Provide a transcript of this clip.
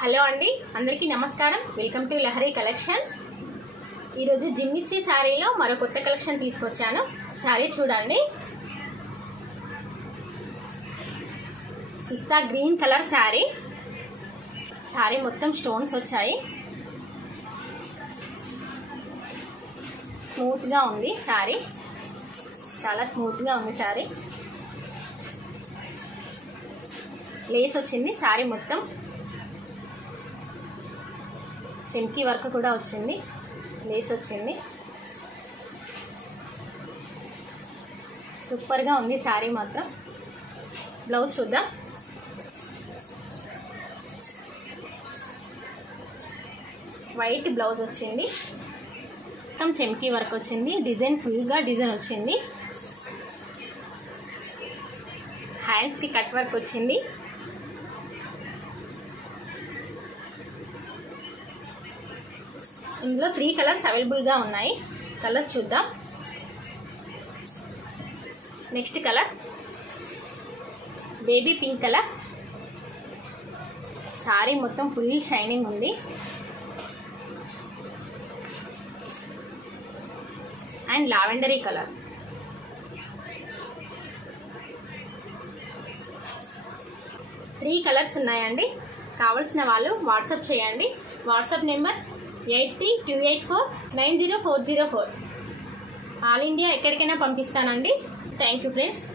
Hello అండి, అందరికీ నమస్కారం. Welcome to Lahari collections. ఈరోజు జిమ్మిచ్చి శారీలో మరో కొత్త కలెక్షన్ తీసుకొచ్చాను. శారీ చూడండి, పిస్తా గ్రీన్ కలర్ శారీ. శారీ మొత్తం స్టోన్స్ వచ్చాయి. స్మూత్గా ఉంది శారీ, చాలా స్మూత్గా ఉంది శారీ. లేస్ వచ్చింది శారీ మొత్తం. చెంకీ వర్క్ కూడా వచ్చింది, లేస్ వచ్చింది. సూపర్గా ఉంది శారీ మాత్రం. బ్లౌజ్ చూద్దాం. వైట్ బ్లౌజ్ వచ్చింది, మొత్తం చెంకీ వర్క్ వచ్చింది. డిజైన్ ఫుల్గా డిజైన్ వచ్చింది. హ్యాండ్స్కి కట్ వర్క్ వచ్చింది. ఇందులో 3 కలర్స్ అవైలబుల్గా ఉన్నాయి. కలర్స్ చూద్దాం. Next colour baby pink colour. Sari మొత్తం ఫుల్ షైనింగ్ ఉంది. అండ్ లావెండరీ కలర్. త్రీ కలర్స్ ఉన్నాయండి. కావాల్సిన వాళ్ళు వాట్సాప్ చేయండి. WhatsApp number 8328490404. ఆల్ ఇండియా ఎక్కడికైనా పంపిస్తానండి. Thank you friends.